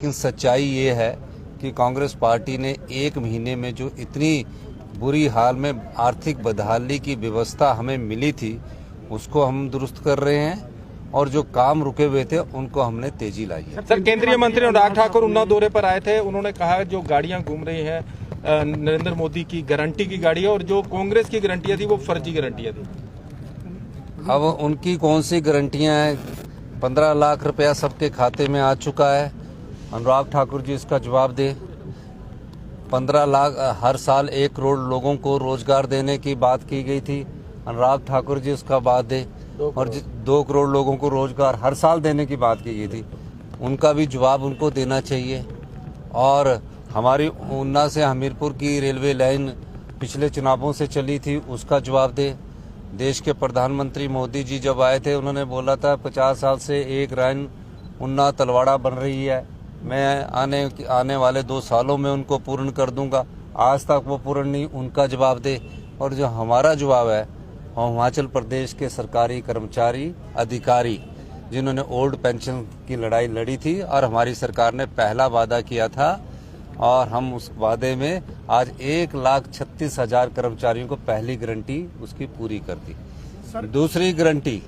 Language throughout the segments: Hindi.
लेकिन सच्चाई ये है कि कांग्रेस पार्टी ने एक महीने में जो इतनी बुरी हाल में आर्थिक बदहाली की व्यवस्था हमें मिली थी उसको हम दुरुस्त कर रहे हैं और जो काम रुके हुए थे उनको हमने तेजी लाई है। सर, केंद्रीय मंत्री अनुराग ठाकुर उन्नाव दौरे पर आए थे। उन्होंने कहा जो गाड़ियां घूम रही हैं नरेंद्र मोदी की गारंटी की गाड़ी है और जो कांग्रेस की गारंटियां थी वो फर्जी गारंटियां थी। अब उनकी कौन सी गारंटियां हैं? 15 लाख रुपया सबके खाते में आ चुका है। अनुराग ठाकुर जी इसका जवाब दे। 15 लाख हर साल 1 करोड़ लोगों को रोजगार देने की बात की गई थी। अनुराग ठाकुर जी उसका बात दे। और 2 करोड़ लोगों को रोजगार हर साल देने की बात की गई थी, उनका भी जवाब उनको देना चाहिए। और हमारी ऊना से हमीरपुर की रेलवे लाइन पिछले चुनावों से चली थी, उसका जवाब दे। देश के प्रधानमंत्री मोदी जी जब आए थे उन्होंने बोला था 50 साल से एक लाइन ऊना तलवाड़ा बन रही है, मैं आने वाले 2 सालों में उनको पूर्ण कर दूंगा। आज तक वो पूर्ण नहीं, उनका जवाब दे। और जो हमारा जवाब है, हिमाचल प्रदेश के सरकारी कर्मचारी अधिकारी जिन्होंने ओल्ड पेंशन की लड़ाई लड़ी थी और हमारी सरकार ने पहला वादा किया था और हम उस वादे में आज 1,36,000 कर्मचारियों को पहली गारंटी उसकी पूरी कर दी। दूसरी गारंटी,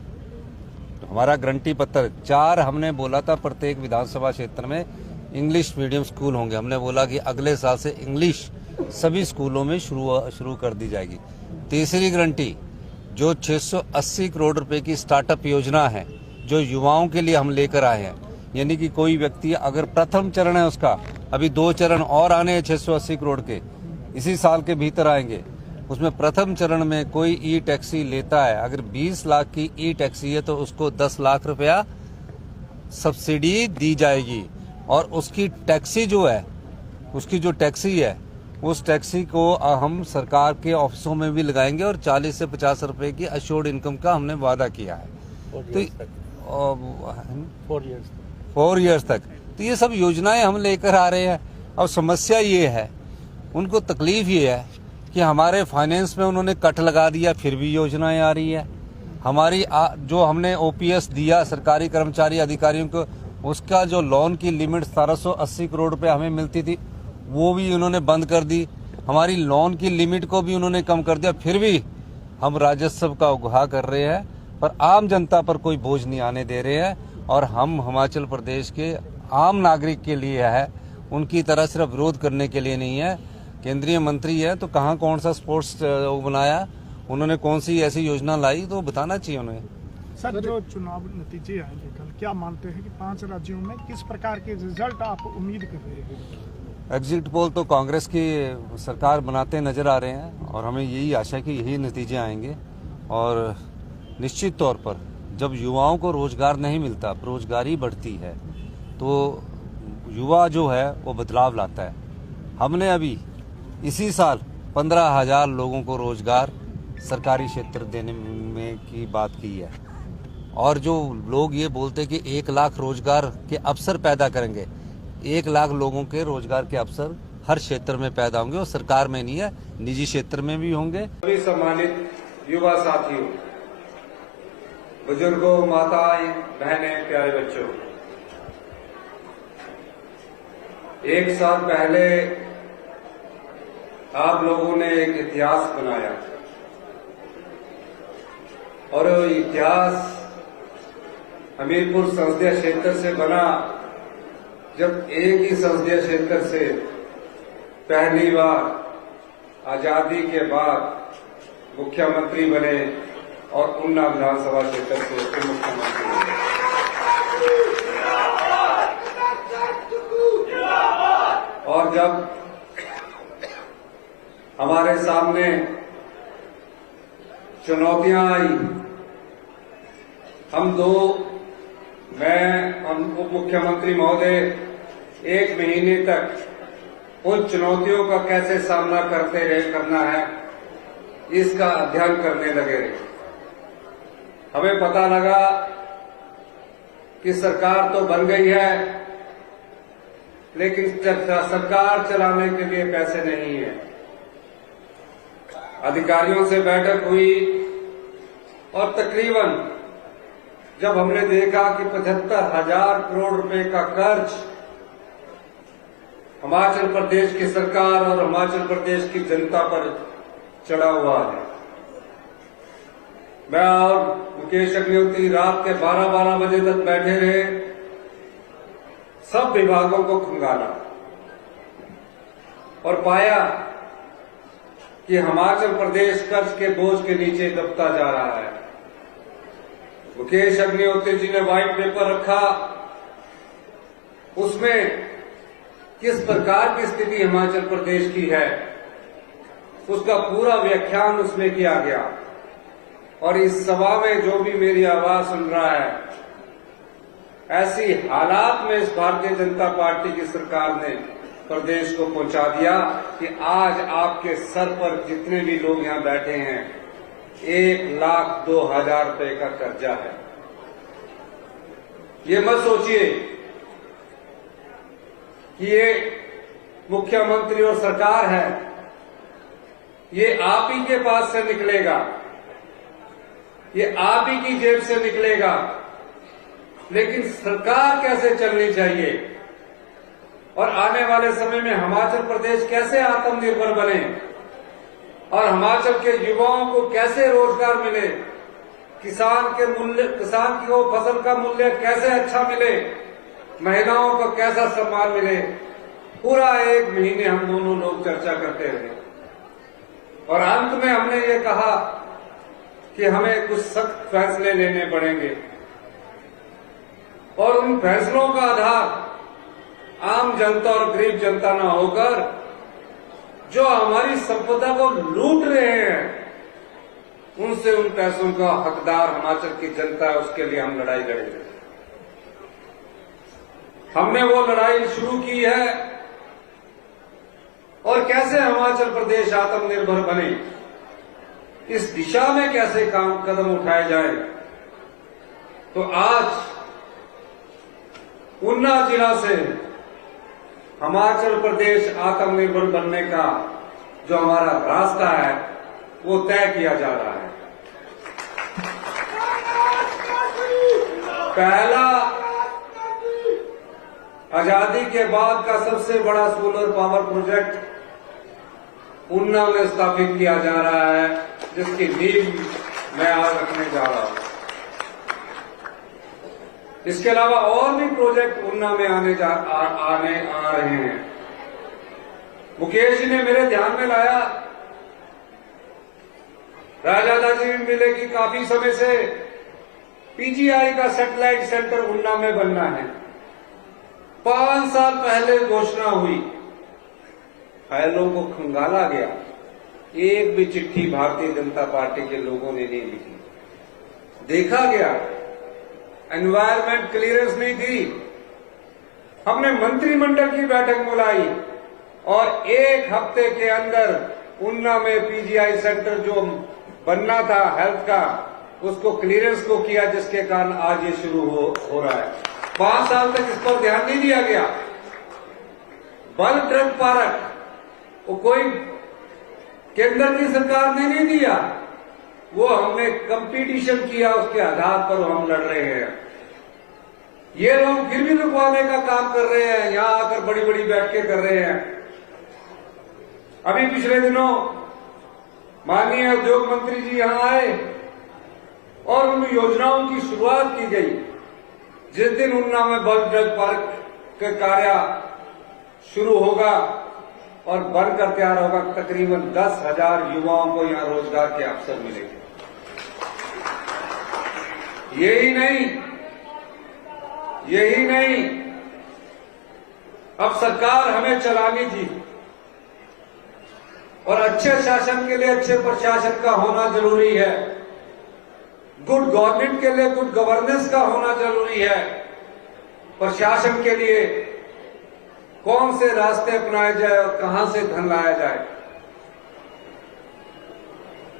हमारा गारंटी पत्र 4 हमने बोला था प्रत्येक विधानसभा क्षेत्र में इंग्लिश मीडियम स्कूल होंगे। हमने बोला कि अगले साल से इंग्लिश सभी स्कूलों में शुरू कर दी जाएगी। तीसरी गारंटी, जो 680 करोड़ रुपए की स्टार्टअप योजना है जो युवाओं के लिए हम लेकर आए हैं, यानी कि कोई व्यक्ति अगर प्रथम चरण है उसका, अभी 2 चरण और आने हैं 680 करोड़ के, इसी साल के भीतर आएंगे। उसमें प्रथम चरण में कोई ई टैक्सी लेता है, अगर 20 लाख की ई टैक्सी है तो उसको 10 लाख रुपया सब्सिडी दी जाएगी। और उसकी टैक्सी जो है, उसकी जो टैक्सी है उस टैक्सी को हम सरकार के ऑफिसों में भी लगाएंगे और 40 से 50 रुपए की अश्योर्ड इनकम का हमने वादा किया है। तो 4 इयर्स तक तो ये सब योजनाएं हम लेकर आ रहे हैं। अब समस्या ये है, उनको तकलीफ ये है कि हमारे फाइनेंस में उन्होंने कट लगा दिया, फिर भी योजनाएं आ रही है। हमारी जो हमने ओपीएस दिया सरकारी कर्मचारी अधिकारियों को, उसका जो लोन की लिमिट 1780 करोड़ रुपए हमें मिलती थी वो भी उन्होंने बंद कर दी। हमारी लोन की लिमिट को भी उन्होंने कम कर दिया। फिर भी हम राजस्व का उगाह कर रहे हैं, पर आम जनता पर कोई बोझ नहीं आने दे रहे हैं। और हम हिमाचल प्रदेश के आम नागरिक के लिए है, उनकी तरह सिर्फ विरोध करने के लिए नहीं है। केंद्रीय मंत्री है तो कहाँ कौन सा स्पोर्ट्स बनाया, उन्होंने कौन सी ऐसी योजना लाई तो बताना चाहिए उन्हें। सर, जो चुनाव नतीजे आएंगे कल, क्या मानते हैं कि 5 राज्यों में किस प्रकार के रिजल्ट आप उम्मीद कर रहे हैं? एग्जिट पोल तो कांग्रेस की सरकार बनाते नजर आ रहे हैं और हमें यही आशा है कि यही नतीजे आएंगे। और निश्चित तौर पर जब युवाओं को रोजगार नहीं मिलता, बेरोजगारी बढ़ती है, तो युवा जो है वो बदलाव लाता है। हमने अभी इसी साल 15,000 लोगों को रोजगार सरकारी क्षेत्र देने में की बात की है। और जो लोग ये बोलते हैं कि 1 लाख रोजगार के अवसर पैदा करेंगे, 1 लाख लोगों के रोजगार के अवसर हर क्षेत्र में पैदा होंगे और सरकार में नहीं है, निजी क्षेत्र में भी होंगे। सभी सम्मानित युवा साथियों, बुजुर्गों, माताएं, बहनें, प्यारे बच्चों, एक साल पहले आप लोगों ने एक इतिहास बनाया और इतिहास हमीरपुर संसदीय क्षेत्र से बना, जब एक ही संसदीय क्षेत्र से पहली बार आजादी के बाद मुख्यमंत्री बने और ऊना विधानसभा क्षेत्र से उप मुख्यमंत्री बने। और जब हमारे सामने चुनौतियां आई, मैं उप मुख्यमंत्री महोदय 1 महीने तक उन चुनौतियों का कैसे सामना करना है इसका अध्ययन करने लगे। हमें पता लगा कि सरकार तो बन गई है, लेकिन सरकार चलाने के लिए पैसे नहीं है। अधिकारियों से बैठक हुई और तकरीबन जब हमने देखा कि 75,000 करोड़ रुपए का कर्ज हिमाचल प्रदेश की सरकार और हिमाचल प्रदेश की जनता पर चढ़ा हुआ है। मैं और मुकेश अग्निहोत्री रात के 12-12 बजे तक बैठे रहे, सब विभागों को खंगाला और पाया कि हिमाचल प्रदेश कर्ज के बोझ के नीचे दबता जा रहा है। मुकेश अग्निहोत्री जी ने व्हाइट पेपर रखा, उसमें किस प्रकार की स्थिति हिमाचल प्रदेश की है उसका पूरा व्याख्यान उसमें किया गया। और इस सभा में जो भी मेरी आवाज सुन रहा है, ऐसी हालात में इस भारतीय जनता पार्टी की सरकार ने प्रदेश को पहुंचा दिया कि आज आपके सर पर जितने भी लोग यहां बैठे हैं 1,02,000 रुपए का कर्जा है। ये मत सोचिए कि ये मुख्यमंत्री और सरकार है, ये आप ही के पास से निकलेगा, ये आप ही की जेब से निकलेगा। लेकिन सरकार कैसे चलनी चाहिए और आने वाले समय में हिमाचल प्रदेश कैसे आत्मनिर्भर बने और हिमाचल के युवाओं को कैसे रोजगार मिले, किसान को फसल का मूल्य कैसे अच्छा मिले, महिलाओं को कैसा सम्मान मिले, पूरा 1 महीने हम दोनों लोग चर्चा करते रहे। और अंत में हमने ये कहा कि हमें कुछ सख्त फैसले लेने पड़ेंगे और उन फैसलों का आधार आम जनता और गरीब जनता न होकर जो हमारी संपदा को लूट रहे हैं उनसे उन पैसों का हकदार हिमाचल की जनता है, उसके लिए हम लड़ाई लड़ेंगे। हमने वो लड़ाई शुरू की है और कैसे हिमाचल प्रदेश आत्मनिर्भर बने, इस दिशा में कैसे कदम उठाए जाए। तो आज ऊना जिला से हिमाचल प्रदेश आत्मनिर्भर बनने का जो हमारा रास्ता है वो तय किया जा रहा है। पहला आजादी के बाद का सबसे बड़ा सोलर पावर प्रोजेक्ट ऊना में स्थापित किया जा रहा है, जिसकी नींव मैं आज रखने जा रहा हूं। इसके अलावा और भी प्रोजेक्ट ऊना में आ रहे हैं। मुकेश जी ने मेरे ध्यान में लाया, राजा जी मिले कि काफी समय से पीजीआई का सैटेलाइट सेंटर ऊना में बनना है। 5 साल पहले घोषणा हुई, फाइलों को खंगाला गया, एक भी चिट्ठी भारतीय जनता पार्टी के लोगों ने नहीं लिखी। देखा गया, एनवायरमेंट क्लियरेंस नहीं दी। हमने मंत्रिमंडल की बैठक बुलाई और 1 हफ्ते के अंदर ऊना में पीजीआई सेंटर जो बनना था हेल्थ का, उसको क्लियरेंस को किया, जिसके कारण आज ये शुरू हो रहा है। 5 साल तक इस पर ध्यान नहीं दिया गया। बल्क ड्रग पार्क वो कोई केंद्र की सरकार ने नहीं दिया, वो हमने कंपटीशन किया, उसके आधार पर हम लड़ रहे हैं। ये लोग फिर भी रुकवाने का काम कर रहे हैं, यहां आकर बड़ी बड़ी बैठकें कर रहे हैं। अभी पिछले दिनों माननीय उद्योग मंत्री जी यहां आए और उन योजनाओं की शुरुआत की गई। जिस दिन ऊना में बल्क ड्रग पार्क का कार्य शुरू होगा और बनकर तैयार होगा, तकरीबन 10,000 युवाओं को यहां रोजगार के अवसर मिलेंगे। यही नहीं, अब सरकार हमें चलानी थी और अच्छे शासन के लिए अच्छे प्रशासन का होना जरूरी है। गुड गवर्नमेंट के लिए गुड गवर्नेंस का होना जरूरी है। प्रशासन के लिए कौन से रास्ते अपनाए जाए और कहां से धन लाया जाए,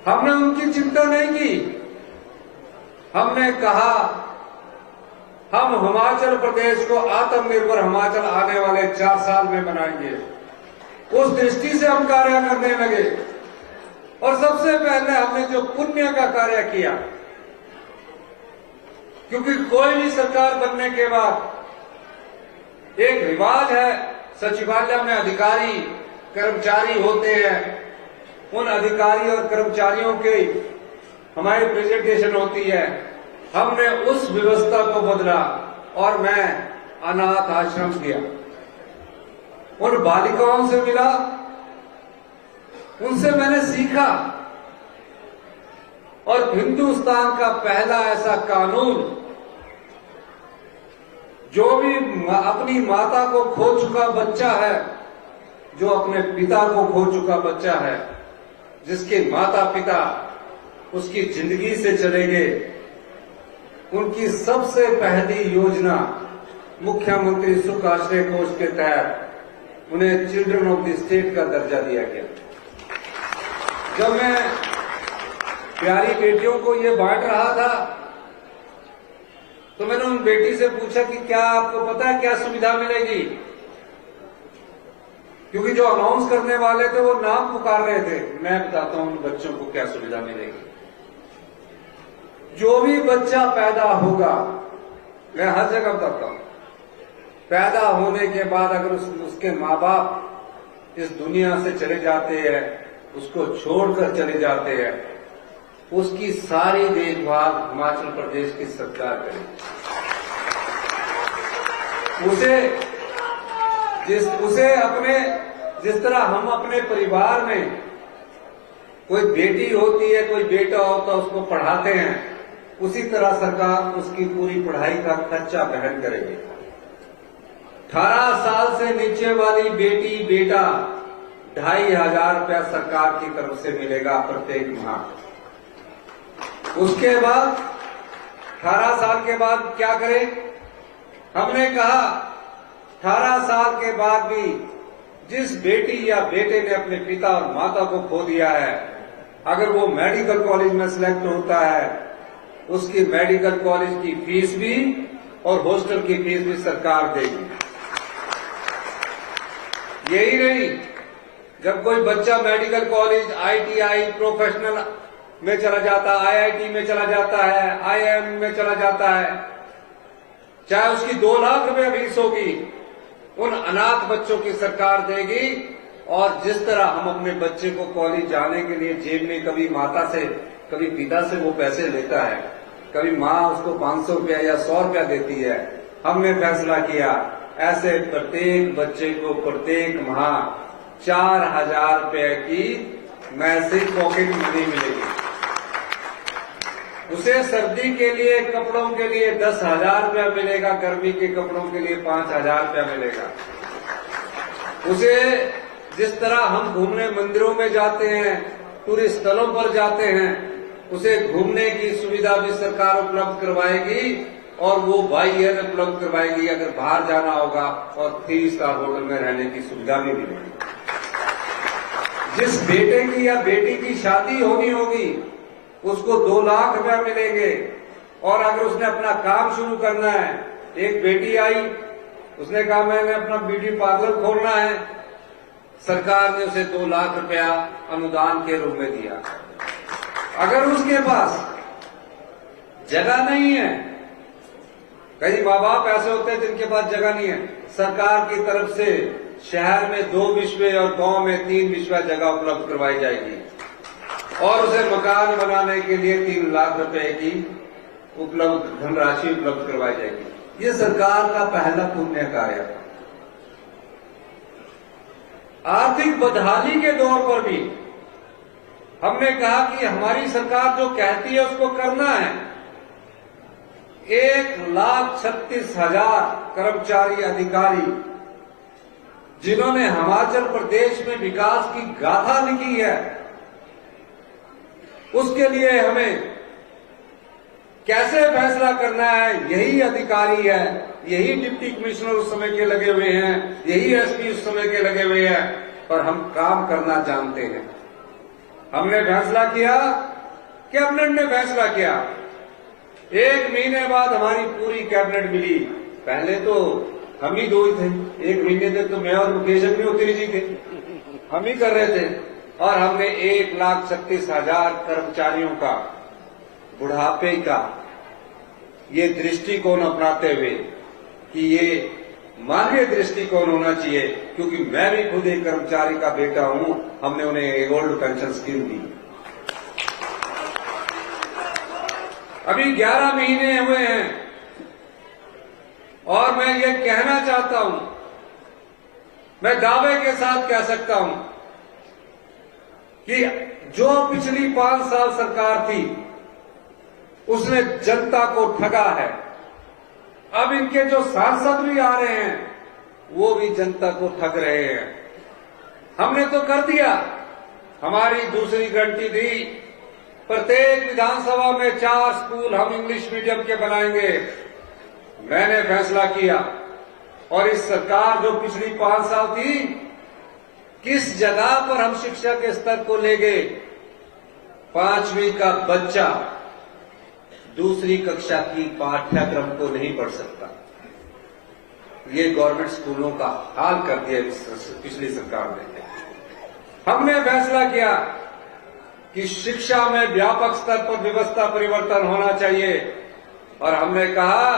हमने उनकी चिंता नहीं की। हमने कहा हम हिमाचल प्रदेश को आत्मनिर्भर हिमाचल आने वाले 4 साल में बनाएंगे। उस दृष्टि से हम कार्य करने लगे और सबसे पहले हमने जो पुण्य का कार्य किया, क्योंकि कोई भी सरकार बनने के बाद एक रिवाज है सचिवालय में अधिकारी कर्मचारी होते हैं, उन अधिकारी और कर्मचारियों की हमारी प्रेजेंटेशन होती है। हमने उस व्यवस्था को बदला और मैं अनाथ आश्रम गया, उन बालिकाओं से मिला, उनसे मैंने सीखा और हिंदुस्तान का पहला ऐसा कानून जो भी अपनी माता को खो चुका बच्चा है, जो अपने पिता को खो चुका बच्चा है, जिसके माता पिता उसकी जिंदगी से चले गए, उनकी सबसे पहली योजना मुख्यमंत्री सुख आश्रय कोष के तहत उन्हें चिल्ड्रन ऑफ द स्टेट का दर्जा दिया गया। जब मैं प्यारी बेटियों को ये बांट रहा था तो मैंने उन बेटी से पूछा कि क्या आपको पता है क्या सुविधा मिलेगी, क्योंकि जो अनाउंस करने वाले थे वो नाम पुकार रहे थे। मैं बताता हूं उन बच्चों को क्या सुविधा मिलेगी। जो भी बच्चा पैदा होगा, मैं हर जगह बताता हूं, पैदा होने के बाद अगर उसके माँ बाप इस दुनिया से चले जाते हैं, उसको छोड़कर चले जाते हैं, उसकी सारी देखभाल हिमाचल प्रदेश की सरकार करेगी। जिस तरह हम अपने परिवार में कोई बेटी होती है, कोई बेटा होता है, उसको पढ़ाते हैं, उसी तरह सरकार उसकी पूरी पढ़ाई का खर्चा वहन करेगी। 18 साल से नीचे वाली बेटी बेटा 2,500 रुपया सरकार की तरफ से मिलेगा प्रत्येक माह। उसके बाद 18 साल के बाद क्या करें? हमने कहा 18 साल के बाद भी जिस बेटी या बेटे ने अपने पिता और माता को खो दिया है, अगर वो मेडिकल कॉलेज में सिलेक्ट होता है, उसकी मेडिकल कॉलेज की फीस भी और हॉस्टल की फीस भी सरकार देगी। यही नहीं, जब कोई बच्चा मेडिकल कॉलेज, ITI, प्रोफेशनल में चला जाता है, IIT में चला जाता है, IIM में चला जाता है, चाहे उसकी 2 लाख रुपए फीस होगी, उन अनाथ बच्चों की सरकार देगी। और जिस तरह हम अपने बच्चे को कॉलेज जाने के लिए जेब में कभी माता से कभी पिता से वो पैसे लेता है, कभी माँ उसको 500 रुपया या 100 रुपया देती है, हमने फैसला किया ऐसे प्रत्येक बच्चे को प्रत्येक माह 4,000 रुपए की मैसिव पॉकेट मनी मिलेगी। उसे सर्दी के लिए कपड़ों के लिए 10,000 रुपया मिलेगा, गर्मी के कपड़ों के लिए 5,000 रुपया मिलेगा। उसे जिस तरह हम घूमने मंदिरों में जाते हैं, टूरिस्ट स्थलों पर जाते हैं, उसे घूमने की सुविधा भी सरकार उपलब्ध करवाएगी और वो बाई एयर उपलब्ध करवाएगी अगर बाहर जाना होगा, और 3 स्टार होटल में रहने की सुविधा भी मिलेगी। जिस बेटे की या बेटी की शादी होनी होगी, उसको 2 लाख रुपया मिलेंगे। और अगर उसने अपना काम शुरू करना है, एक बेटी आई, उसने कहा मैंने अपना ब्यूटी पार्लर खोलना है, सरकार ने उसे 2 लाख रुपया अनुदान के रूप में दिया। अगर उसके पास जगह नहीं है, कई माँ बाप ऐसे होते हैं जिनके पास जगह नहीं है, सरकार की तरफ से शहर में 2 विश्व और गांव में 3 विश्व जगह उपलब्ध करवाई जाएगी और उसे मकान बनाने के लिए 3 लाख रुपए की उपलब्ध धनराशि उपलब्ध करवाई जाएगी। ये सरकार का पहला पुण्य कार्य था। आर्थिक बदहाली के दौर पर भी हमने कहा कि हमारी सरकार जो कहती है उसको करना है। 1,36,000 कर्मचारी अधिकारी जिन्होंने हिमाचल प्रदेश में विकास की गाथा लिखी है, उसके लिए हमें कैसे फैसला करना है, यही अधिकारी है, यही डिप्टी कमिश्नर उस समय के लगे हुए हैं, यही SP उस समय के लगे हुए हैं, पर हम काम करना जानते हैं। हमने फैसला किया, कैबिनेट ने फैसला किया, 1 महीने बाद हमारी पूरी कैबिनेट मिली। पहले तो हम ही 2 ही थे, 1 महीने तक तो मैं और मुकेश अग्निहोत्री जी थे, हम ही कर रहे थे। और हमने 1,36,000 कर्मचारियों का बुढ़ापे का ये दृष्टिकोण अपनाते हुए कि ये मानवीय दृष्टिकोण होना चाहिए, क्योंकि मैं भी खुद एक कर्मचारी का बेटा हूं। हमने उन्हें एक ओल्ड पेंशन स्कीम दी। अभी 11 महीने हुए हैं और मैं ये कहना चाहता हूं, मैं दावे के साथ कह सकता हूं कि जो पिछली 5 साल सरकार थी उसने जनता को ठगा है। अब इनके जो सांसद भी आ रहे हैं वो भी जनता को ठग रहे हैं। हमने तो कर दिया, हमारी दूसरी गारंटी दी, प्रत्येक विधानसभा में 4 स्कूल हम इंग्लिश मीडियम के बनाएंगे। मैंने फैसला किया और इस सरकार जो पिछली 5 साल थी, किस जगह पर हम शिक्षा के स्तर को ले गए। 5वीं का बच्चा दूसरी कक्षा की पाठ्यक्रम को नहीं पढ़ सकता। ये गवर्नमेंट स्कूलों का हाल कर दिया पिछली सरकार ने। हमने फैसला किया कि शिक्षा में व्यापक स्तर पर व्यवस्था परिवर्तन होना चाहिए और हमने कहा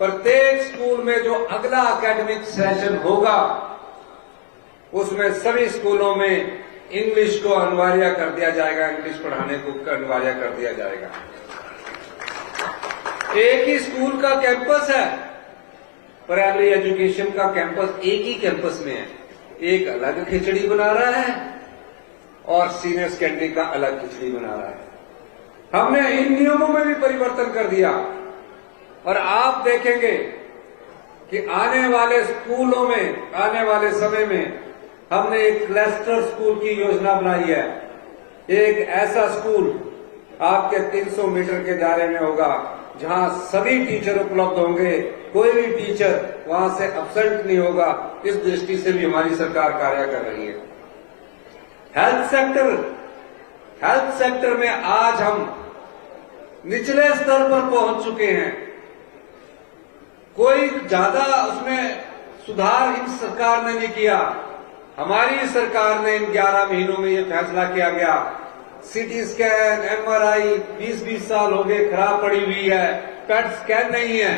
प्रत्येक स्कूल में जो अगला एकेडमिक सेशन होगा उसमें सभी स्कूलों में इंग्लिश को अनिवार्य कर दिया जाएगा, इंग्लिश पढ़ाने को अनिवार्य कर दिया जाएगा। एक ही स्कूल का कैंपस है, प्राइमरी एजुकेशन का कैंपस एक ही कैंपस में है। एक अलग खिचड़ी बना रहा है और सीनियर सेकेंडरी का अलग खिचड़ी बना रहा है। हमने इन नियमों में भी परिवर्तन कर दिया और आप देखेंगे कि आने वाले स्कूलों में, आने वाले समय में हमने एक क्लस्टर स्कूल की योजना बनाई है। एक ऐसा स्कूल आपके 300 मीटर के दायरे में होगा जहां सभी टीचर उपलब्ध होंगे, कोई भी टीचर वहां से एब्सेंट नहीं होगा। इस दृष्टि से भी हमारी सरकार कार्य कर रही है। हेल्थ सेक्टर में आज हम निचले स्तर पर पहुंच चुके हैं। कोई ज्यादा उसमें सुधार इन सरकार ने नहीं किया। हमारी सरकार ने इन 11 महीनों में यह फैसला किया गया, सीटी स्कैन, एमआरआई 20-20 साल हो गए खराब पड़ी हुई है, पेट स्कैन नहीं है।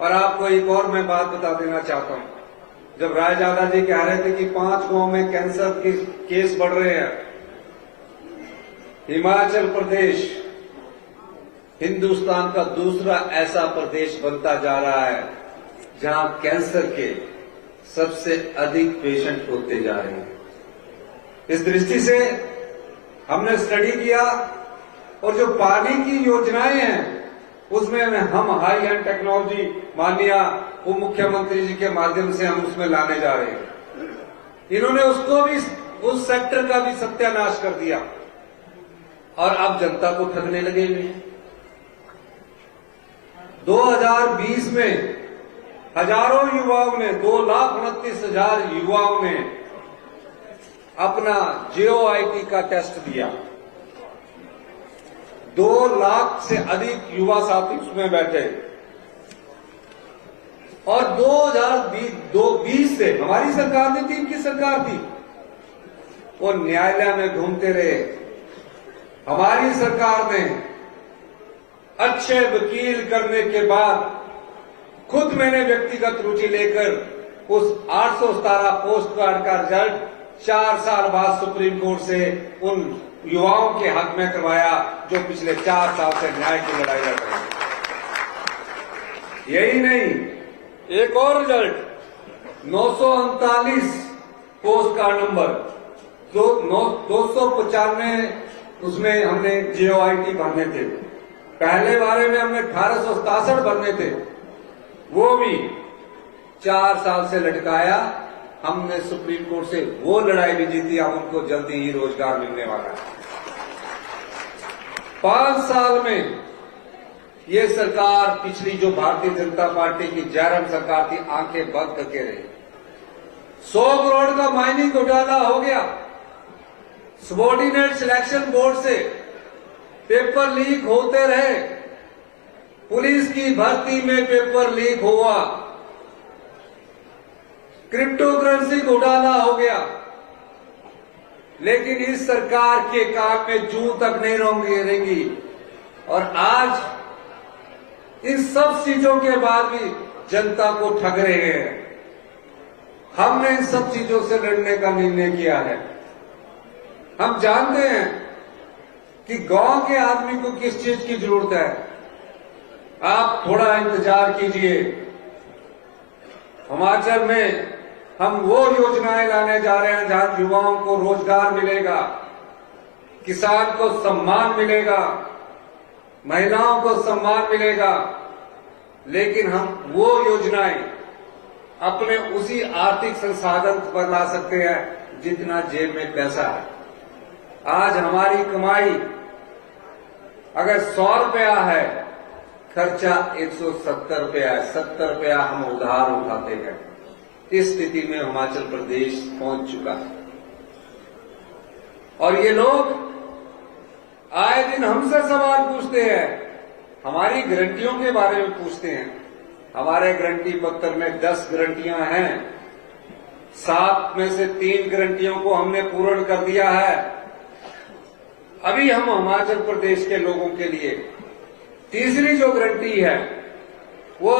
और आपको एक और मैं बात बता देना चाहता हूं, जब रायजादा जी कह रहे थे कि 5 गांव में कैंसर के केस बढ़ रहे हैं, हिमाचल प्रदेश हिंदुस्तान का दूसरा ऐसा प्रदेश बनता जा रहा है जहां कैंसर के सबसे अधिक पेशेंट होते जा रहे हैं। इस दृष्टि से हमने स्टडी किया और जो पानी की योजनाएं हैं उसमें हम हाई एंड टेक्नोलॉजी माननीय उप मुख्यमंत्री जी के माध्यम से हम उसमें लाने जा रहे हैं। इन्होंने उसको भी, उस सेक्टर का भी सत्यानाश कर दिया और अब जनता को ठगने लगे हुए हैं। 2020 में हजारों युवाओं ने, 2,29,000 युवाओं ने अपना JOIT का टेस्ट दिया। 2 लाख से अधिक युवा साथी उसमें बैठे और 2020 से हमारी सरकार ने थी, इनकी सरकार थी, वो न्यायालय में घूमते रहे। हमारी सरकार ने अच्छे वकील करने के बाद खुद मैंने व्यक्तिगत रुचि लेकर उस 817 पोस्ट कार्ड का रिजल्ट 4 साल बाद सुप्रीम कोर्ट से उन युवाओं के हक में करवाया जो पिछले 4 साल से न्याय की लड़ाई लड़ रहे हैं। यही नहीं, एक और रिजल्ट 939 पोस्ट कार्ड नंबर 295 उसमें हमने JOIT भरने थे। पहले बारे में हमने 1867 भरने थे, वो भी 4 साल से लटकाया। हमने सुप्रीम कोर्ट से वो लड़ाई भी जीती, अब उनको जल्दी ही रोजगार मिलने वाला है। 5 साल में ये सरकार, पिछली जो भारतीय जनता पार्टी की जयराम सरकार थी, आंखें बंद करके रही। 100 करोड़ का माइनिंग घोटाला हो गया। सबॉर्डिनेट सिलेक्शन बोर्ड से पेपर लीक होते रहे। पुलिस की भर्ती में पेपर लीक हुआ। क्रिप्टो करेंसी घोटाला हो गया। लेकिन इस सरकार के काम में जूं तक नहीं रहेंगी। और आज इन सब चीजों के बाद भी जनता को ठग रहे हैं। हमने इन सब चीजों से लड़ने का निर्णय किया है। हम जानते हैं कि गांव के आदमी को किस चीज की जरूरत है। आप थोड़ा इंतजार कीजिए। हिमाचल में हम वो योजनाएं लाने जा रहे हैं जहां युवाओं को रोजगार मिलेगा, किसान को सम्मान मिलेगा, महिलाओं को सम्मान मिलेगा। लेकिन हम वो योजनाएं अपने उसी आर्थिक संसाधन पर ला सकते हैं जितना जेब में पैसा है। आज हमारी कमाई अगर 100 रुपया है, खर्चा 170 रुपया है। 70 रुपया हम उधार उठाते हैं। इस स्थिति में हिमाचल प्रदेश पहुंच चुका है। और ये लोग आए दिन हमसे सवाल पूछते हैं, हमारी गारंटियों के बारे में पूछते हैं। हमारे गारंटी पत्र में 10 गारंटियां हैं। 7 में से 3 गारंटियों को हमने पूर्ण कर दिया है। अभी हम हिमाचल प्रदेश के लोगों के लिए तीसरी जो गारंटी है वो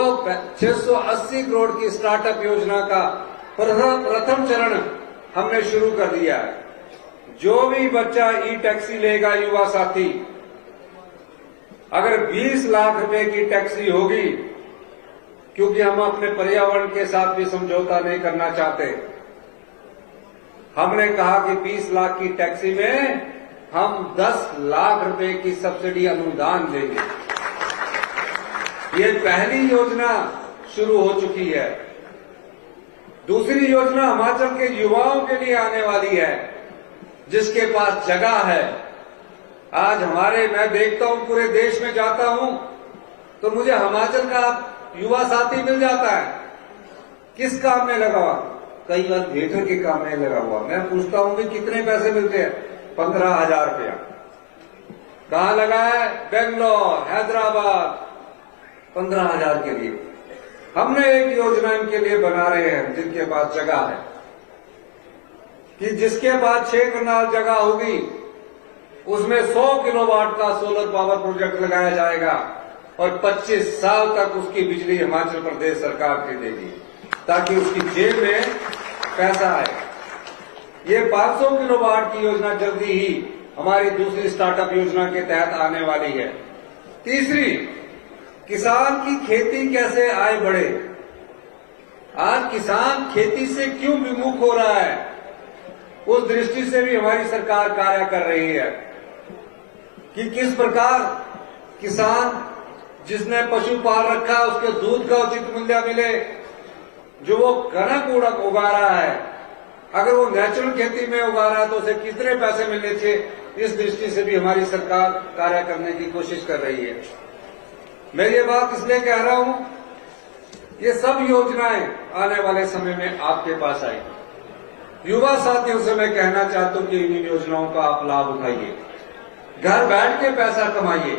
680 करोड़ की स्टार्टअप योजना का प्रथम चरण हमने शुरू कर दिया है। जो भी बच्चा ई टैक्सी लेगा, युवा साथी, अगर 20 लाख रुपए की टैक्सी होगी, क्योंकि हम अपने पर्यावरण के साथ भी समझौता नहीं करना चाहते, हमने कहा कि 20 लाख की टैक्सी में हम 10 लाख रुपए की सब्सिडी अनुदान देंगे। ये पहली योजना शुरू हो चुकी है। दूसरी योजना हिमाचल के युवाओं के लिए आने वाली है, जिसके पास जगह है। आज मैं देखता हूं, पूरे देश में जाता हूं तो मुझे हिमाचल का युवा साथी मिल जाता है। किस काम में लगा हुआ? कई बार थिएटर के काम में लगा हुआ। मैं पूछता हूं कि कितने पैसे मिलते हैं? 15,000 रुपया। कहां लगा है? बेंगलोर, हैदराबाद। 15,000 के लिए हमने एक योजना इनके लिए बना रहे हैं, जिनके पास जगह है, कि जिसके पास 6 कनाल जगह होगी उसमें 100 किलोवाट का सोलर पावर प्रोजेक्ट लगाया जाएगा और 25 साल तक उसकी बिजली हिमाचल प्रदेश सरकार खरीदेगी, ताकि उसकी जेब में पैसा आए। ये 500 किलोवाट की योजना जल्दी ही हमारी दूसरी स्टार्टअप योजना के तहत आने वाली है। तीसरी, किसान की खेती कैसे आय बढ़े। आज किसान खेती से क्यों विमुख हो रहा है, उस दृष्टि से भी हमारी सरकार कार्य कर रही है कि किस प्रकार किसान जिसने पशु पाल रखा है उसके दूध का उचित मूल्य मिले। जो वो कनक उगा रहा है, अगर वो नेचुरल खेती में उगा रहा है तो उसे कितने पैसे मिलने चाहिए, इस दृष्टि से भी हमारी सरकार कार्य करने की कोशिश कर रही है। मैं ये बात इसलिए कह रहा हूं, ये सब योजनाएं आने वाले समय में आपके पास आएगी। युवा साथियों से मैं कहना चाहता हूं कि इन योजनाओं का आप लाभ उठाइए, घर बैठ के पैसा कमाइए।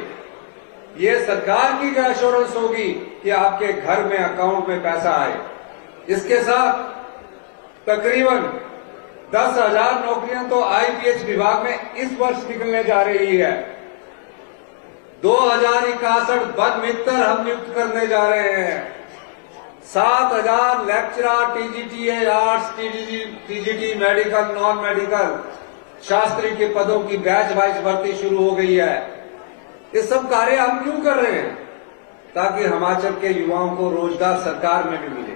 ये सरकार की एश्योरेंस होगी कि आपके घर में अकाउंट में पैसा आए। इसके साथ तकरीबन 10,000 नौकरियां तो आईपीएच विभाग में इस वर्ष निकलने जा रही है। 2061 वन मित्र हम नियुक्त करने जा रहे हैं। 7,000 lecturer, TGT arts, TGT medical, non medical Shastri के पदों की बैच वाइज भर्ती शुरू हो गई है। ये सब कार्य हम क्यों कर रहे हैं? ताकि हिमाचल के युवाओं को रोजगार सरकार में भी मिले।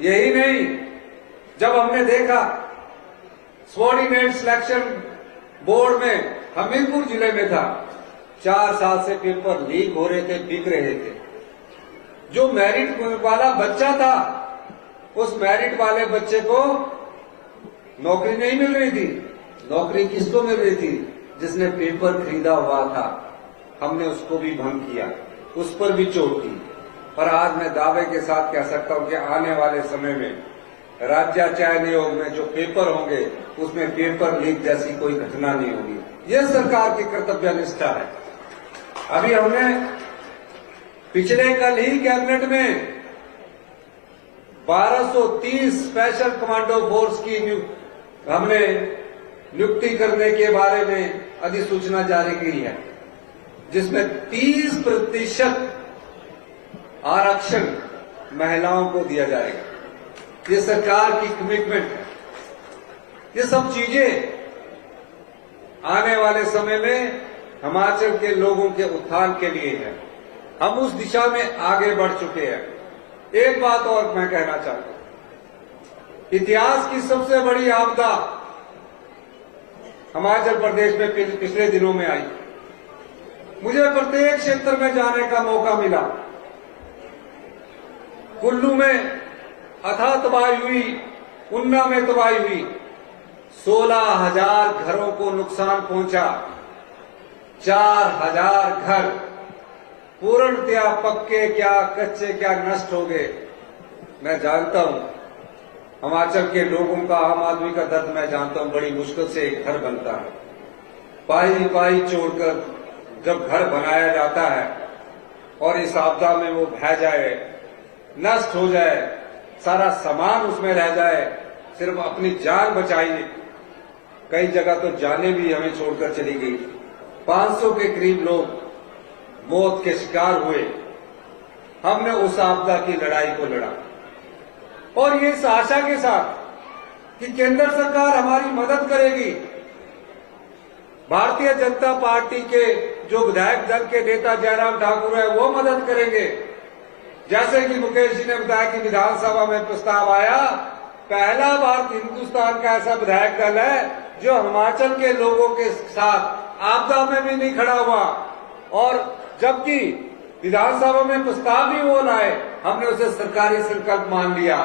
यही नहीं, जब हमने देखा सबॉर्डिनेट सिलेक्शन बोर्ड में हमीरपुर जिले में था, 4 साल से पेपर लीक हो रहे थे, बिक रहे थे। जो मेरिट वाला बच्चा था, उस मेरिट वाले बच्चे को नौकरी नहीं मिल रही थी। नौकरी किसको मिल रही थी? जिसने पेपर खरीदा हुआ था। हमने उसको भी भंग किया, उस पर भी चोट की। और आज मैं दावे के साथ कह सकता हूं कि आने वाले समय में राज्य चयन आयोग में जो पेपर होंगे उसमें पेपर लीक जैसी कोई घटना नहीं होगी। यह सरकार की कर्तव्य निष्ठा है। अभी हमने पिछले कल ही कैबिनेट में 1230 स्पेशल कमांडो फोर्स की हमने नियुक्ति करने के बारे में अधिसूचना जारी की है, जिसमें 30% आरक्षण महिलाओं को दिया जाएगा। ये सरकार की कमिटमेंट है। ये सब चीजें आने वाले समय में हिमाचल के लोगों के उत्थान के लिए है। हम उस दिशा में आगे बढ़ चुके हैं। एक बात और मैं कहना चाहता हूं, इतिहास की सबसे बड़ी आपदा हिमाचल प्रदेश में पिछले दिनों में आई। मुझे प्रत्येक क्षेत्र में जाने का मौका मिला। कुल्लू में अथाह तबाही हुई, उन्ना में तबाही हुई, 16,000 घरों को नुकसान पहुंचा। 4,000 घर पूर्णतया पक्के क्या कच्चे क्या नष्ट हो गए। मैं जानता हूं हिमाचल के लोगों का, आम आदमी का दर्द मैं जानता हूं। बड़ी मुश्किल से एक घर बनता है, पाई पाई छोड़कर जब घर बनाया जाता है और इस आपदा में वो बह जाए, नष्ट हो जाए, सारा सामान उसमें रह जाए, सिर्फ अपनी जान बचाई। कई जगह तो जाने भी हमें छोड़कर चली गई। 500 के करीब लोग मौत के शिकार हुए। हमने उस आपदा की लड़ाई को लड़ा और ये इस आशा के साथ कि केंद्र सरकार हमारी मदद करेगी। भारतीय जनता पार्टी के जो विधायक दल के नेता जयराम ठाकुर है वो मदद करेंगे। जैसे कि मुकेश जी ने बताया कि विधानसभा में प्रस्ताव आया, पहला बार हिंदुस्तान का ऐसा विधायक दल है जो हिमाचल के लोगों के साथ आपदा में भी नहीं खड़ा हुआ। और जबकि विधानसभा में प्रस्ताव भी वो लाए, हमने उसे सरकारी संकल्प मान लिया।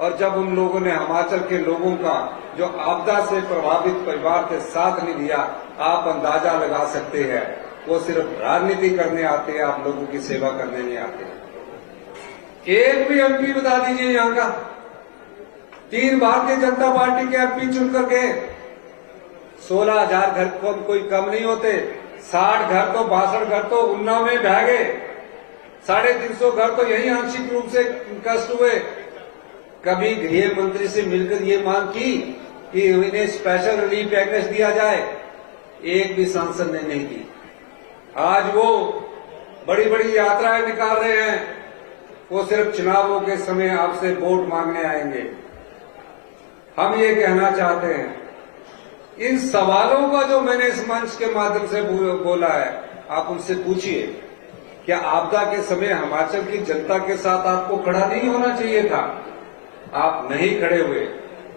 और जब उन लोगों ने हिमाचल के लोगों का जो आपदा से प्रभावित परिवार के साथ नहीं दिया, आप अंदाजा लगा सकते हैं वो सिर्फ राजनीति करने आते हैं, आप लोगों की सेवा करने नहीं आते। एक भी एमपी बता दीजिए यहां का। 3 भारतीय जनता पार्टी के एमपी चुनकर गए। 16,000 घर को कोई कम नहीं होते। 60 घर तो 62 घर तो उन्ना में बह गए। 350 घर तो यही आंशिक रूप से कष्ट हुए। कभी गृह मंत्री से मिलकर ये मांग की कि इन्हें स्पेशल रिलीफ पैकेज दिया जाए, एक भी सांसद ने नहीं की। आज वो बड़ी बड़ी यात्राएं निकाल रहे हैं, वो सिर्फ चुनावों के समय आपसे वोट मांगने आएंगे। हम ये कहना चाहते हैं, इन सवालों का जो मैंने इस मंच के माध्यम से बोला है, आप उनसे पूछिए क्या आपदा के समय हिमाचल की जनता के साथ आपको खड़ा नहीं होना चाहिए था? आप नहीं खड़े हुए।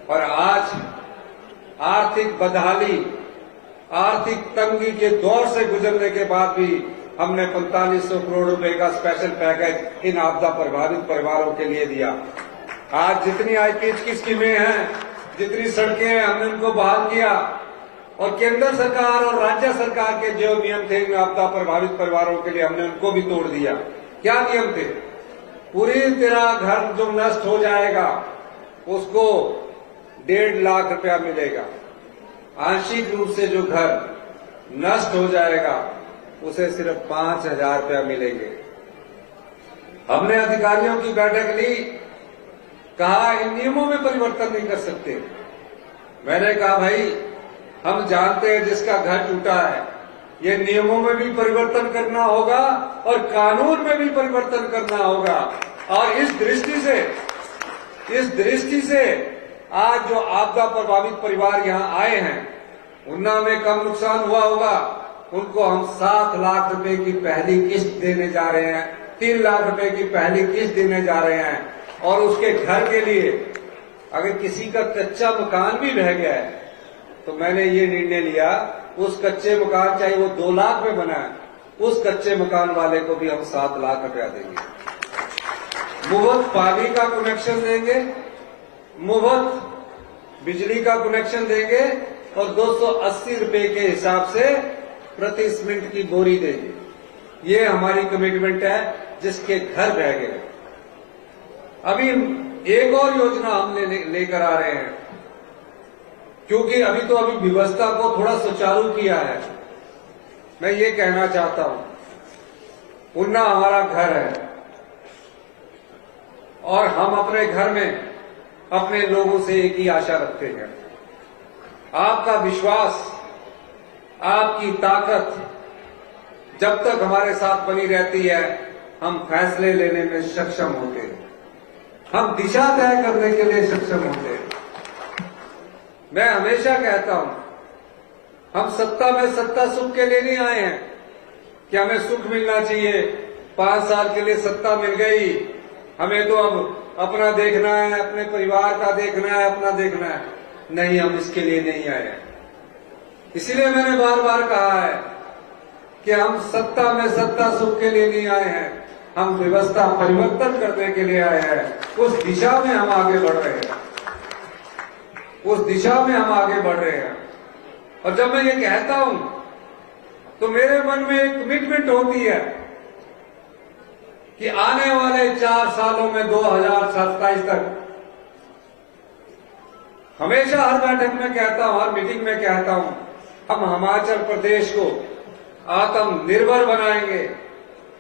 और आज आर्थिक बदहाली, आर्थिक तंगी के दौर से गुजरने के बाद भी हमने 4500 करोड़ रुपए का स्पेशल पैकेज इन आपदा प्रभावित परिवारों के लिए दिया। आज जितनी आईपीएच की स्कीमें हैं, जितनी सड़कें हैं, हमने उनको बहाल किया। और केंद्र सरकार और राज्य सरकार के जो नियम थे इन आपदा प्रभावित परिवारों के लिए, हमने उनको भी तोड़ दिया। क्या नियम थे? पूरी तरह घर जो नष्ट हो जाएगा उसको 1.5 लाख रुपया मिलेगा। आंशिक रूप से जो घर नष्ट हो जाएगा उसे सिर्फ 5,000 रुपया मिलेंगे। हमने अधिकारियों की बैठक ली, कहा इन नियमों में परिवर्तन नहीं कर सकते। मैंने कहा भाई हम जानते हैं जिसका घर टूटा है, ये नियमों में भी परिवर्तन करना होगा और कानून में भी परिवर्तन करना होगा। और इस दृष्टि से आज जो आपदा प्रभावित परिवार यहाँ आए हैं, उन्ना में कम नुकसान हुआ होगा, उनको हम 7 लाख रुपए की पहली किस्त देने जा रहे हैं, 3 लाख रुपए की पहली किस्त देने जा रहे हैं। और उसके घर के लिए अगर किसी का कच्चा मकान भी बह गया है तो मैंने ये निर्णय लिया, उस कच्चे मकान चाहे वो 2 लाख में बना है, उस कच्चे मकान वाले को भी हम 7 लाख रुपया देंगे। मुफ्त पानी का कनेक्शन देंगे, मुफ्त बिजली का कनेक्शन देंगे और 280 रुपए के हिसाब से प्रति सीमेंट की बोरी देंगे। ये हमारी कमिटमेंट है जिसके घर बह गए। अभी एक और योजना हम लेकर आ रहे हैं, क्योंकि अभी व्यवस्था को थोड़ा सुचारू किया है। मैं ये कहना चाहता हूं, उन्ना हमारा घर है और हम अपने घर में अपने लोगों से एक ही आशा रखते हैं, आपका विश्वास, आपकी ताकत जब तक हमारे साथ बनी रहती है, हम फैसले लेने में सक्षम होते हैं। हम दिशा तय करने के लिए सक्षम होते हैं। मैं हमेशा कहता हूं, हम सत्ता में सत्ता सुख के लिए नहीं आए हैं कि हमें सुख मिलना चाहिए, 5 साल के लिए सत्ता मिल गई, हमें तो अब अपना देखना है, अपने परिवार का देखना है, अपना देखना है। नहीं, हम इसके लिए नहीं आए हैं। इसीलिए मैंने बार बार कहा है कि हम सत्ता में सत्ता सुख के लिए नहीं आए हैं, हम व्यवस्था परिवर्तन करने के लिए आए हैं। उस दिशा में हम आगे बढ़ रहे हैं, उस दिशा में हम आगे बढ़ रहे हैं। और जब मैं ये कहता हूं तो मेरे मन में एक कमिटमेंट होती है कि आने वाले 4 सालों में 2027 तक, हमेशा हर बैठक में कहता हूं, हर मीटिंग में कहता हूं, हम हिमाचल प्रदेश को आत्मनिर्भर बनाएंगे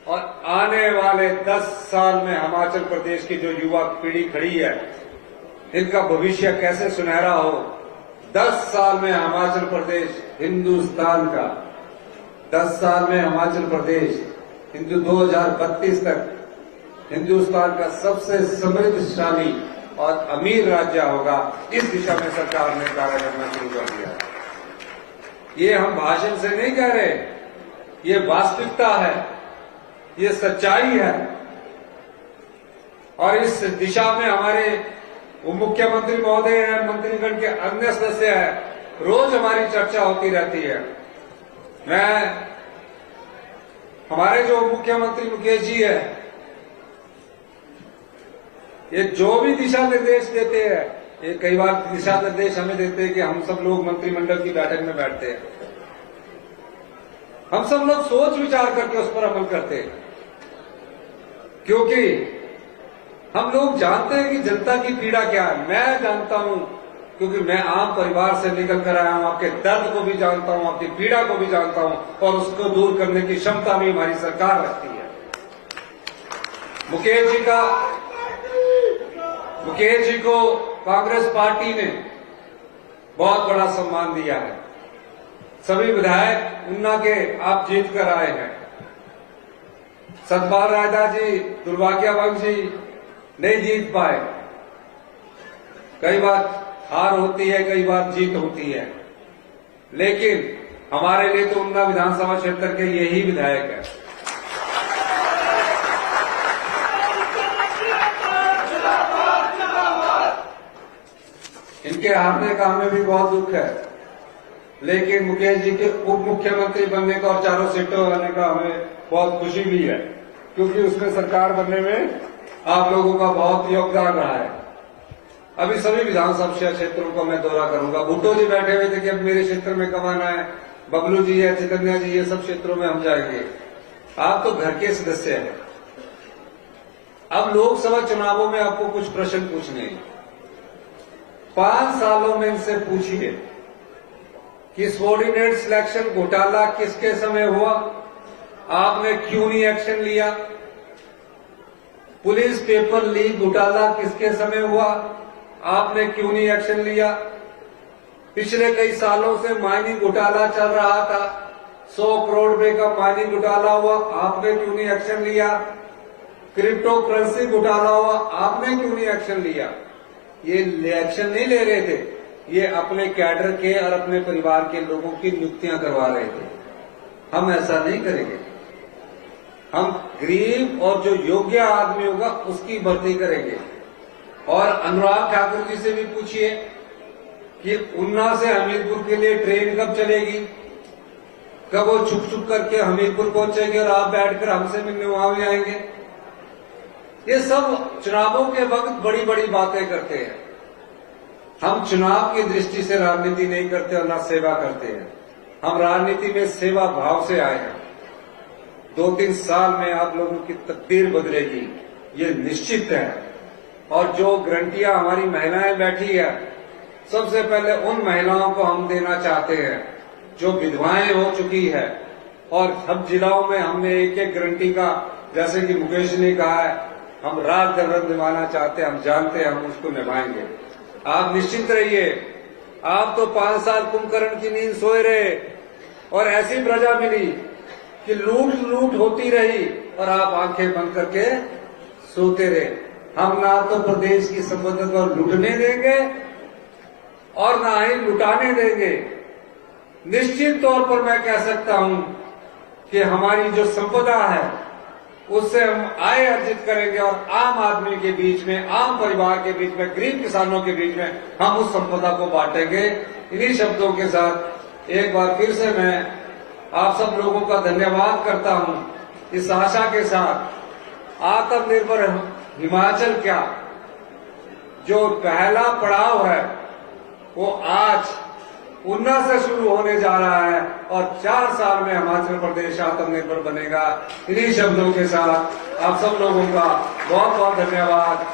और आने वाले 10 साल में हिमाचल प्रदेश की जो युवा पीढ़ी खड़ी है, इनका भविष्य कैसे सुनहरा हो। 10 साल में हिमाचल प्रदेश हिंदुस्तान का, 10 साल में हिमाचल प्रदेश 2032 तक हिंदुस्तान का सबसे समृद्धशाली और अमीर राज्य होगा। इस दिशा में सरकार ने कार्य करना शुरू कर दिया। ये हम भाषण से नहीं कह रहे, ये वास्तविकता है, ये सच्चाई है। और इस दिशा में हमारे उप मुख्यमंत्री महोदय हैं, मंत्रीगण के अन्य सदस्य हैं, रोज हमारी चर्चा होती रहती है। हमारे जो मुख्यमंत्री मुकेश जी है, ये जो भी दिशा निर्देश देते हैं, ये कई बार दिशा निर्देश हमें देते हैं कि हम सब लोग मंत्रिमंडल की बैठक में बैठते हैं, हम सब लोग सोच विचार करके उस पर अमल करते हैं, क्योंकि हम लोग जानते हैं कि जनता की पीड़ा क्या है। मैं जानता हूं, क्योंकि मैं आम परिवार से निकल कर आया हूं, आपके दर्द को भी जानता हूं, आपकी पीड़ा को भी जानता हूं, और उसको दूर करने की क्षमता भी हमारी सरकार रखती है। मुकेश जी को कांग्रेस पार्टी ने बहुत बड़ा सम्मान दिया है। सभी विधायक ऊना के आप जीत कर आए हैं। सतपाल रायदा जी, दुर्भाग्यवंश जी नहीं जीत पाए। कई बार हार होती है, कई बार जीत होती है, लेकिन हमारे लिए तो ऊना विधानसभा क्षेत्र के यही विधायक है। इनके हारने का हमें भी बहुत दुख है, लेकिन मुकेश जी के उप मुख्यमंत्री बनने का और 4 सीटों आने का हमें बहुत खुशी भी है, क्योंकि उसमें सरकार बनने में आप लोगों का बहुत योगदान रहा है। अभी सभी विधानसभा क्षेत्रों को मैं दौरा करूंगा। भुट्टो जी बैठे हुए थे कि अब मेरे क्षेत्र में कब आना है, बबलू जी है, चैतन्या जी, ये सब क्षेत्रों में हम जाएंगे। आप तो घर के सदस्य हैं। अब लोकसभा चुनावों में आपको कुछ प्रश्न पूछने हैं। 5 सालों में इनसे पूछिए कि सबॉर्डिनेट सिलेक्शन घोटाला किसके समय हुआ, आपने क्यों नहीं एक्शन लिया। पुलिस पेपर लीक घोटाला किसके समय हुआ, आपने क्यों नहीं एक्शन लिया। पिछले कई सालों से माइनिंग घोटाला चल रहा था, 100 करोड़ रुपए का माइनिंग घोटाला हुआ, आपने क्यों नहीं एक्शन लिया। क्रिप्टो करेंसी घोटाला हुआ, आपने क्यों नहीं एक्शन लिया। ये एक्शन नहीं ले रहे थे, ये अपने कैडर के और अपने परिवार के लोगों की नियुक्तियां करवा रहे थे। हम ऐसा नहीं करेंगे। हम गरीब और जो योग्य आदमी होगा उसकी भर्ती करेंगे। और अनुराग ठाकुर जी से भी पूछिए कि ऊना से हमीरपुर के लिए ट्रेन कब चलेगी, कब वो छुप छुप करके हमीरपुर पहुंचेंगे और आप बैठकर हमसे मिलने वहां भी आएंगे। ये सब चुनावों के वक्त बड़ी बड़ी बातें करते हैं। हम चुनाव की दृष्टि से राजनीति नहीं करते और ना सेवा करते हैं। हम राजनीति में सेवा भाव से आए हैं। 2-3 साल में आप लोगों की तकदीर बदलेगी, ये निश्चित है। और जो गारंटियां हमारी महिलाएं बैठी है, सबसे पहले उन महिलाओं को हम देना चाहते हैं जो विधवाएं हो चुकी है। और सब जिलाओं में हमने एक गारंटी का, जैसे कि मुकेश ने कहा है, हम रात दिन निभाना चाहते हैं। हम जानते हैं हम उसको निभाएंगे। आप निश्चिंत रहिए। आप तो 5 साल कुंभकर्ण की नींद सोए रहे और ऐसी प्रजा मिली कि लूट होती रही और आप आंखें बंद करके सोते रहे। हम ना तो प्रदेश की संपदा को लूटने देंगे और ना ही लुटाने देंगे। निश्चित तौर पर मैं कह सकता हूं कि हमारी जो संपदा है उससे हम आय अर्जित करेंगे और आम आदमी के बीच में, आम परिवार के बीच में, गरीब किसानों के बीच में हम उस संपदा को बांटेंगे। इन्हीं शब्दों के साथ एक बार फिर से मैं आप सब लोगों का धन्यवाद करता हूं, इस आशा के साथ आत्मनिर्भर हिमाचल का जो पहला पड़ाव है वो आज उन्ना से शुरू होने जा रहा है और 4 साल में हिमाचल प्रदेश आत्मनिर्भर बनेगा। इन्हीं शब्दों के साथ आप सब लोगों का बहुत बहुत धन्यवाद।